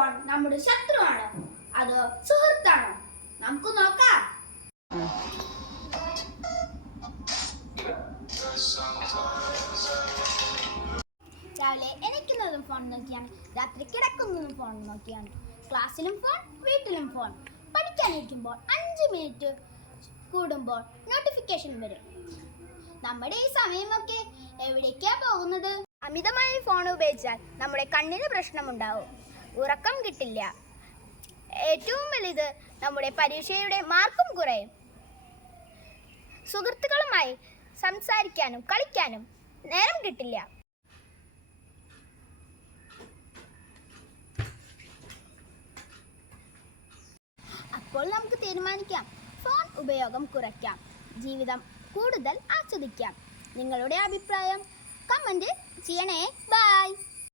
Phone നമ്മുടെ ശത്രുവാണ് അതോ സുഹൃത്താണോ? നമുക്ക് നോക്കാം. രാവിലെ എണീക്കുന്നതും ഫോൺ നോക്കിയാണ്, രാത്രി കിടക്കുന്നതും ഫോൺ നോക്കിയാണ്. ക്ലാസ്സിലും ഫോൺ, വീട്ടിലും ഫോൺ. പഠിക്കാനിരിക്കുമ്പോൾ 5 മിനിറ്റ് കൂടുമ്പോൾ നോട്ടിഫിക്കേഷൻ വരും. നമ്മുടെ ഈ സമയമൊക്കെ എവിടേക്കാ പോകുന്നത്? അമിതമായി ഫോൺ ഉപയോഗിച്ചാൽ നമ്മുടെ കണ്ണിന് പ്രശ്നമുണ്ടാവും, ഉറക്കം കിട്ടില്ല. ഏറ്റവും വലുത് നമ്മുടെ പരീക്ഷയുടെ മാർക്കും കുറയും. സുഹൃത്തുക്കളുമായി സംസാരിക്കാനും കളിക്കാനും നേരം കിട്ടില്ല. അപ്പോൾ നമുക്ക് തീരുമാനിക്കാം, ഫോൺ ഉപയോഗം കുറയ്ക്കാം, ജീവിതം കൂടുതൽ ആസ്വദിക്കാം. നിങ്ങളുടെ അഭിപ്രായം കമന്റ് ചെയ്യണേ. ബൈ.